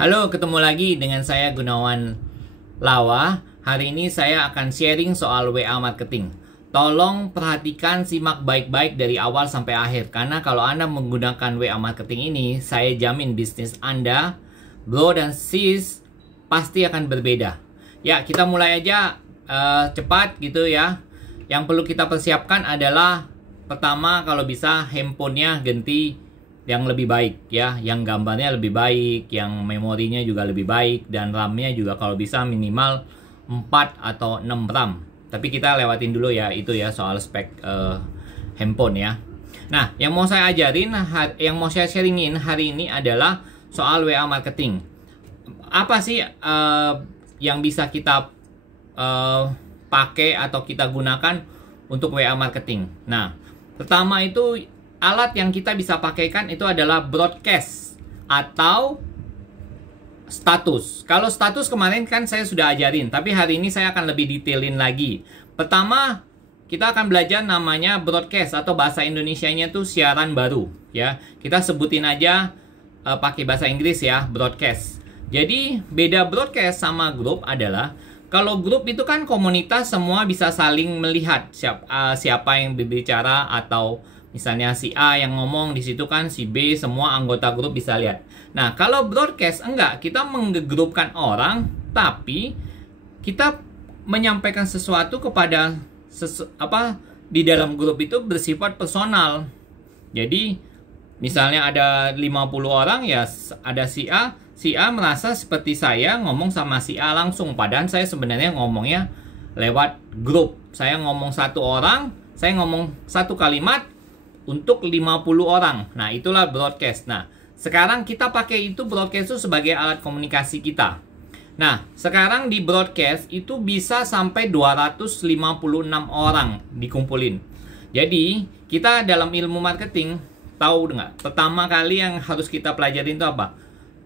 Halo, ketemu lagi dengan saya Gunawan Lawa. Hari ini saya akan sharing soal WA marketing. Tolong perhatikan, simak baik-baik dari awal sampai akhir. Karena kalau Anda menggunakan WA marketing ini, saya jamin bisnis Anda, bro dan sis, pasti akan berbeda. Ya, kita mulai aja cepat gitu ya. Yang perlu kita persiapkan adalah pertama, kalau bisa handphonenya ganti yang lebih baik ya, yang gambarnya lebih baik, yang memorinya juga lebih baik, dan RAM-nya juga kalau bisa minimal 4 atau 6 RAM. Tapi kita lewatin dulu ya itu ya soal spek handphone ya. Nah, yang mau saya ajarin, yang mau saya sharingin hari ini adalah soal WA marketing. Apa sih yang bisa kita pakai atau kita gunakan untuk WA marketing? Nah, pertama itu alat yang kita bisa pakaikan itu adalah broadcast atau status. Kalau status kemarin kan saya sudah ajarin, tapi hari ini saya akan lebih detailin lagi. Pertama, kita akan belajar namanya broadcast atau bahasa Indonesianya tuh siaran baru ya. Kita sebutin aja pakai bahasa Inggris ya, broadcast. Jadi beda broadcast sama grup adalah kalau grup itu kan komunitas, semua bisa saling melihat siapa yang berbicara, atau misalnya si A yang ngomong di situ kan si B, semua anggota grup bisa lihat. Nah, kalau broadcast enggak, kita menggrupkan orang, tapi kita menyampaikan sesuatu kepada di dalam grup itu bersifat personal. Jadi, misalnya ada 50 orang ya, ada si A merasa seperti saya ngomong sama si A langsung, padahal saya sebenarnya ngomongnya lewat grup. Saya ngomong satu orang, saya ngomong satu kalimat untuk 50 orang. Nah, itulah broadcast. Nah, sekarang kita pakai itu broadcast itu sebagai alat komunikasi kita. Nah, sekarang di broadcast itu bisa sampai 256 orang dikumpulin. Jadi, kita dalam ilmu marketing tahu nggak? Pertama kali yang harus kita pelajarin itu apa?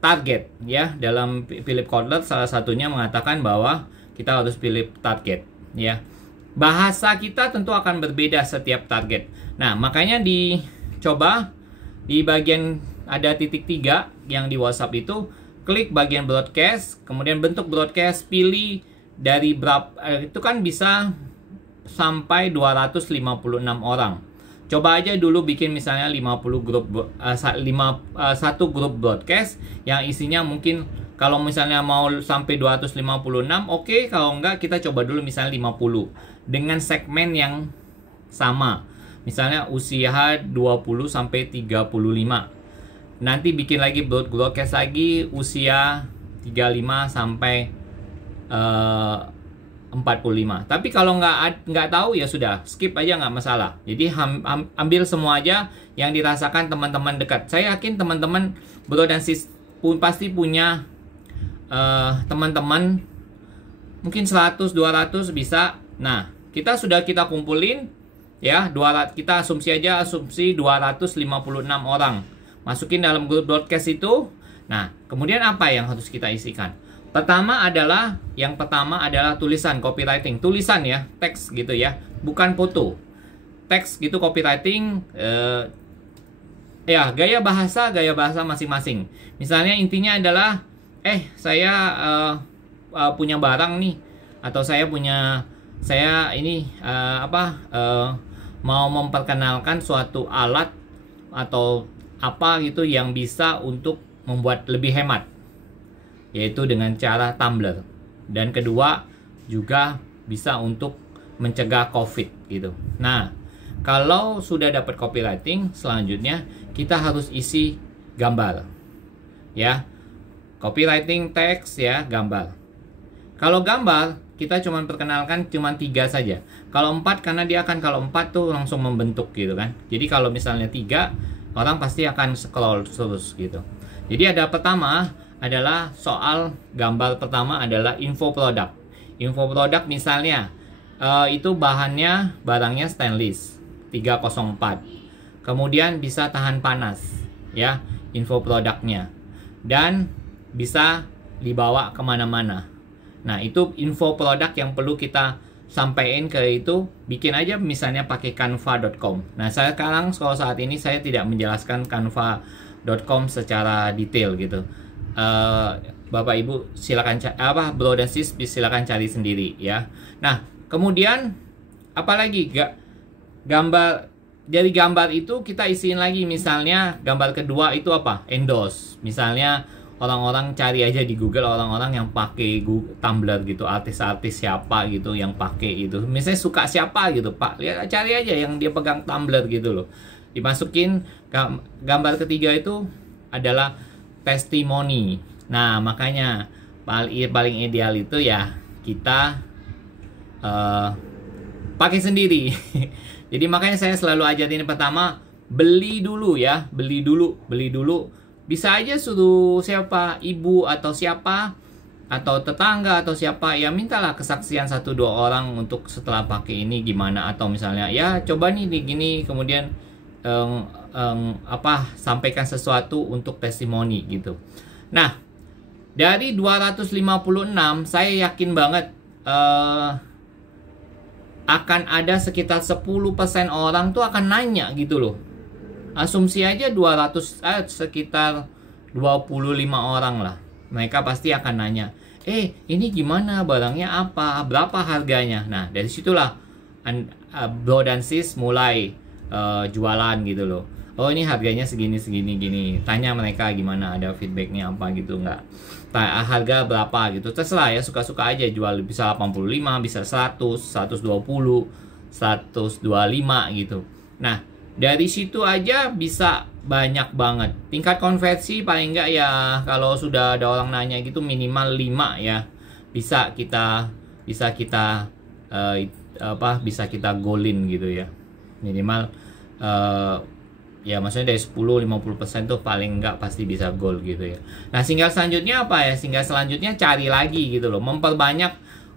Target ya. Dalam Philip Kotler salah satunya mengatakan bahwa kita harus pilih target ya. Bahasa kita tentu akan berbeda setiap target. Nah, makanya dicoba di bagian ada titik 3 yang di WhatsApp itu, klik bagian broadcast, kemudian bentuk broadcast, pilih dari berapa, itu kan bisa sampai 256 orang. Coba aja dulu bikin misalnya 50 grup, satu grup broadcast yang isinya mungkin kalau misalnya mau sampai 256, oke. Kalau enggak, kita coba dulu misalnya 50 dengan segmen yang sama. Misalnya usia 20 sampai 35. Nanti bikin lagi broadcast lagi usia 35 sampai 45. Tapi kalau nggak tahu ya sudah, skip aja, nggak masalah. Jadi ambil semua aja yang dirasakan teman-teman dekat. Saya yakin teman-teman bro dan sis pasti punya teman-teman mungkin 100 200 bisa. Nah, kita kumpulin ya, kita asumsi 256 orang. Masukin dalam grup broadcast itu. Nah, kemudian apa yang harus kita isikan? Yang pertama adalah tulisan, copywriting. Tulisan ya, teks gitu ya, bukan foto. Teks gitu, copywriting. Ya, gaya bahasa masing-masing. Misalnya intinya adalah saya punya barang nih, atau mau memperkenalkan suatu alat atau apa gitu yang bisa untuk membuat lebih hemat, yaitu dengan cara tumbler. Dan kedua juga bisa untuk mencegah COVID gitu. Nah, kalau sudah dapat copywriting, selanjutnya kita harus isi gambar ya. Copywriting, teks ya, gambar. Kalau gambar kita cuma perkenalkan cuma 3 saja. Kalau 4, karena dia akan, kalau 4 tuh langsung membentuk gitu kan. Jadi kalau misalnya 3, orang pasti akan scroll terus gitu. Jadi ada pertama adalah soal gambar. Pertama adalah info produk. Info produk misalnya itu barangnya stainless 304. Kemudian bisa tahan panas ya, info produknya. Dan bisa dibawa kemana-mana. Nah, itu info produk yang perlu kita sampaikan ke itu. Bikin aja misalnya pakai canva.com. Nah, sekarang kalau saat ini saya tidak menjelaskan canva.com secara detail gitu. Bapak Ibu silakan bro dan sis silakan cari sendiri ya. Nah, kemudian apalagi gambar dari gambar itu kita isiin lagi, misalnya gambar kedua itu apa? Endorse. Misalnya orang-orang cari aja di Google orang-orang yang pakai Tumblr gitu, artis-artis siapa gitu yang pakai itu. Misalnya suka siapa gitu, Pak. Lihat, cari aja yang dia pegang Tumblr gitu loh. Dimasukin. Gambar ketiga itu adalah testimoni. Nah, makanya paling ideal itu ya kita pakai sendiri. Jadi makanya saya selalu ajarin pertama, beli dulu ya, beli dulu. Bisa aja suruh siapa, ibu atau siapa, atau tetangga atau siapa, ya mintalah kesaksian 1-2 orang untuk setelah pakai ini gimana, atau misalnya ya coba nih gini, kemudian sampaikan sesuatu untuk testimoni gitu. Nah, dari 256 saya yakin banget akan ada sekitar 10% orang tuh akan nanya gitu loh. Asumsi aja 200 sekitar 25 orang lah. Mereka pasti akan nanya, ini gimana, barangnya apa, berapa harganya. Nah, dari situlah bro dan sis mulai jualan gitu loh. Oh, ini harganya segini gini. Tanya mereka gimana, ada feedbacknya apa gitu nggak. Harga berapa gitu, terserah ya, suka-suka aja jual. Bisa 85, bisa 100, 120, 125 gitu. Nah, dari situ aja bisa banyak banget. Tingkat konversi paling enggak ya, kalau sudah ada orang nanya gitu minimal 5 ya. Bisa kita golin gitu ya. Minimal ya maksudnya dari 10-50% tuh paling enggak pasti bisa goal gitu ya. Nah, single selanjutnya apa ya? Single selanjutnya cari lagi gitu loh, memperbanyak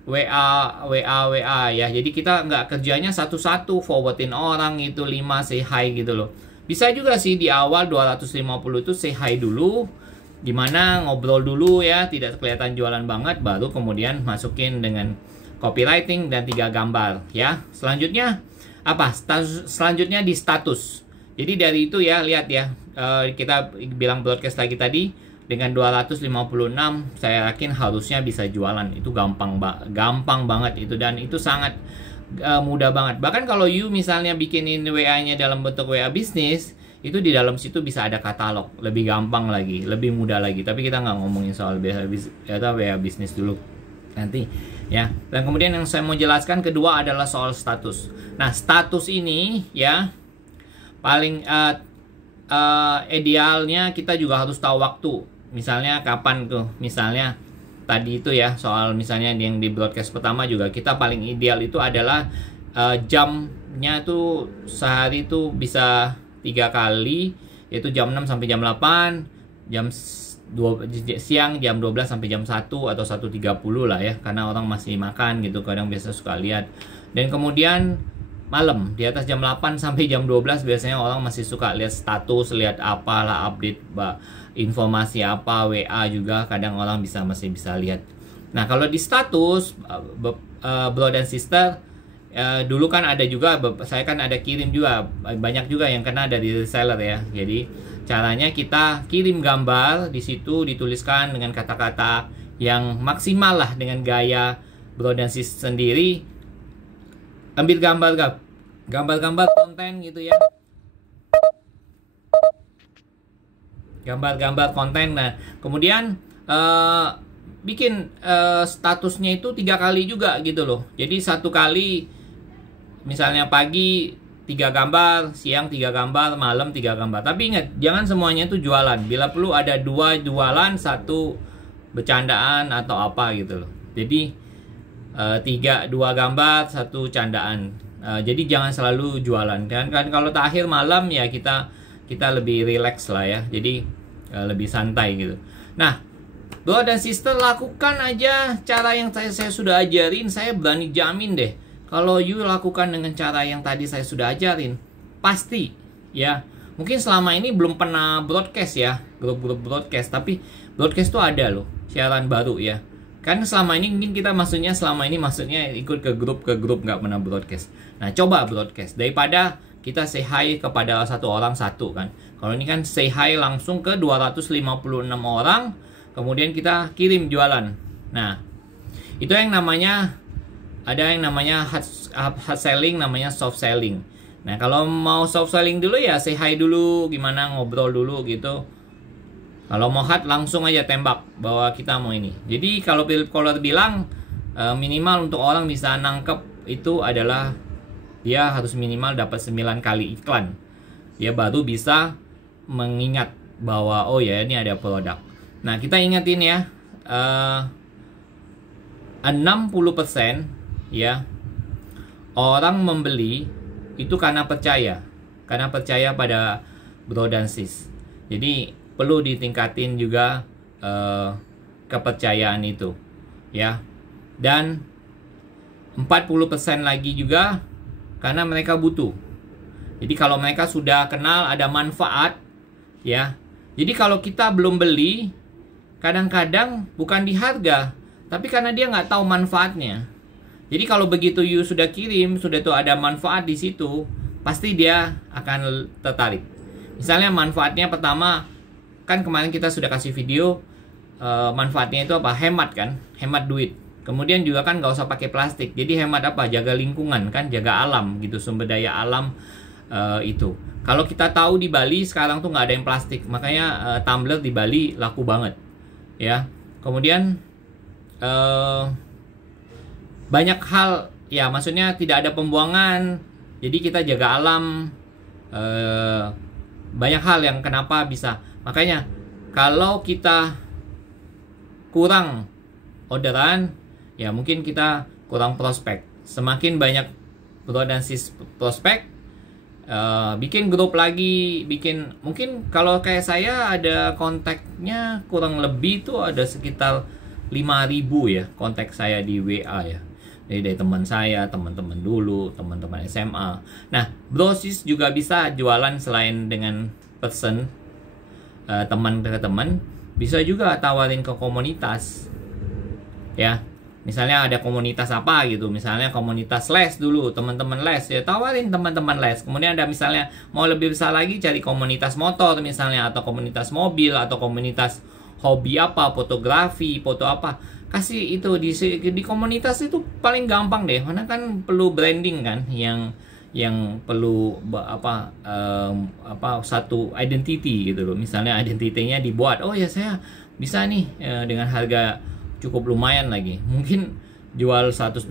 WA ya. Jadi kita nggak kerjanya satu-satu forwardin orang itu 5 say hi gitu loh. Bisa juga sih di awal 250 itu say hi dulu, gimana, ngobrol dulu ya, tidak kelihatan jualan banget, baru kemudian masukin dengan copywriting dan 3 gambar ya. Selanjutnya apa? Selanjutnya di status. Jadi dari itu ya, lihat ya, kita bilang broadcast lagi tadi, dengan 256 saya yakin harusnya bisa jualan. Itu gampang banget itu, dan itu sangat mudah banget. Bahkan kalau you misalnya bikinin WA-nya dalam bentuk WA bisnis, itu di dalam situ bisa ada katalog, lebih gampang lagi, lebih mudah lagi. Tapi kita nggak ngomongin soal WA bisnis dulu nanti ya. Dan kemudian yang saya mau jelaskan kedua adalah soal status. Nah, status ini ya paling idealnya kita juga harus tahu waktu. Misalnya kapan tuh, misalnya tadi itu ya, soal misalnya yang di broadcast pertama juga, kita paling ideal itu adalah jamnya tuh sehari tuh bisa 3 kali, yaitu jam 6 sampai jam 8, siang jam 12 sampai jam 1 atau 1.30 lah ya, karena orang masih makan gitu, kadang biasa suka lihat. Dan kemudian malam di atas jam 8 sampai jam 12 biasanya orang masih suka lihat status, lihat apalah, update informasi apa, WA juga kadang orang masih bisa lihat. Nah, kalau di status bro dan sister, dulu kan ada juga, saya kan ada kirim juga, banyak juga yang kena dari reseller ya. Jadi caranya kita kirim gambar, di situ dituliskan dengan kata-kata yang maksimal lah, dengan gaya bro dan sis sendiri. Ambil gambar konten gitu ya, gambar konten. Nah, kemudian bikin statusnya itu 3 kali juga gitu loh. Jadi 1 kali misalnya pagi 3 gambar, siang 3 gambar, malam 3 gambar. Tapi ingat, jangan semuanya itu jualan. Bila perlu ada 2 jualan, 1 bercandaan atau apa gitu loh. Jadi 2 gambar, 1 candaan. Jadi jangan selalu jualan kan kalau akhir malam ya kita lebih relax lah ya. Jadi lebih santai gitu. Nah, bro dan sister, lakukan aja cara yang saya sudah ajarin. Saya berani jamin deh, kalau you lakukan dengan cara yang tadi saya sudah ajarin, pasti ya. Mungkin selama ini belum pernah broadcast ya, grup-grup broadcast, tapi broadcast tuh ada loh, siaran baru ya. Kan selama ini mungkin kita maksudnya ikut ke grup nggak pernah broadcast. Nah, coba broadcast daripada kita say hi kepada 1 orang 1 kan. Kalau ini kan say hi langsung ke 256 orang kemudian kita kirim jualan. Nah, itu yang namanya, ada yang namanya hard selling, namanya soft selling. Nah, kalau mau soft selling dulu ya say hi dulu, gimana, ngobrol dulu gitu. Kalau mau hard langsung aja tembak bahwa kita mau ini. Jadi kalau Philip Kotler bilang minimal untuk orang bisa nangkep itu adalah dia harus minimal dapat 9 kali iklan. Dia baru bisa mengingat bahwa oh ya ini ada produk. Nah, kita ingatin ya, 60% ya orang membeli itu karena percaya pada bro dan sis. Jadi perlu ditingkatin juga kepercayaan itu ya. Dan 40% lagi juga karena mereka butuh. Jadi kalau mereka sudah kenal ada manfaat ya. Jadi kalau kita belum beli, kadang-kadang bukan di harga, tapi karena dia nggak tahu manfaatnya. Jadi kalau begitu you sudah kirim, sudah tuh ada manfaat di situ, pasti dia akan tertarik. Misalnya manfaatnya pertama, kan kemarin kita sudah kasih video, manfaatnya itu apa? Hemat kan, hemat duit. Kemudian juga kan nggak usah pakai plastik. Jadi hemat apa? Jaga lingkungan kan, jaga alam gitu, sumber daya alam itu. Kalau kita tahu di Bali sekarang tuh nggak ada yang plastik, makanya tumbler di Bali laku banget, ya. Kemudian banyak hal, ya maksudnya tidak ada pembuangan. Jadi kita jaga alam, banyak hal yang kenapa bisa. Makanya kalau kita kurang orderan, ya mungkin kita kurang prospek. Semakin banyak bro dan sis prospek, bikin grup lagi, mungkin kalau kayak saya ada kontaknya kurang lebih tuh ada sekitar 5.000 ya kontak saya di WA ya. Jadi dari teman saya, teman-teman dulu, teman-teman SMA. Nah, bro sis juga bisa jualan selain dengan person, teman ke teman, bisa juga tawarin ke komunitas ya. Misalnya ada komunitas apa gitu, misalnya komunitas les dulu, teman-teman les ya, tawarin teman-teman les. Kemudian ada misalnya mau lebih besar lagi, cari komunitas motor misalnya, atau komunitas mobil, atau komunitas hobi apa, fotografi, foto apa. Kasih itu di komunitas itu paling gampang deh, karena kan perlu branding kan, yang perlu satu identity gitu loh. Misalnya identitinya dibuat, oh ya saya bisa nih dengan harga cukup lumayan lagi, mungkin jual 125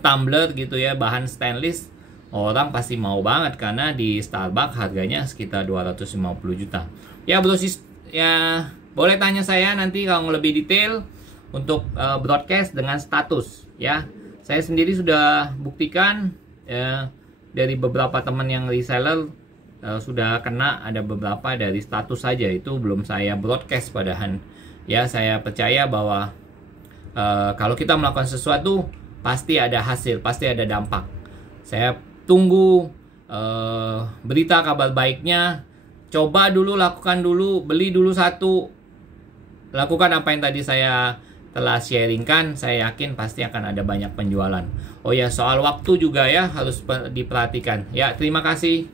tumbler gitu ya, bahan stainless, orang pasti mau banget karena di Starbucks harganya sekitar 250 juta. Ya bro sis, ya boleh tanya saya nanti kalau lebih detail untuk broadcast dengan status ya. Saya sendiri sudah buktikan ya, dari beberapa teman yang reseller sudah kena, ada beberapa dari status saja, itu belum saya broadcast padahal. Ya, saya percaya bahwa kalau kita melakukan sesuatu pasti ada hasil, pasti ada dampak. Saya tunggu berita kabar baiknya. Coba dulu, lakukan dulu, beli dulu satu, lakukan apa yang tadi saya telah sharingkan. Saya yakin pasti akan ada banyak penjualan. Oh ya, soal waktu juga ya harus diperhatikan. Ya, terima kasih.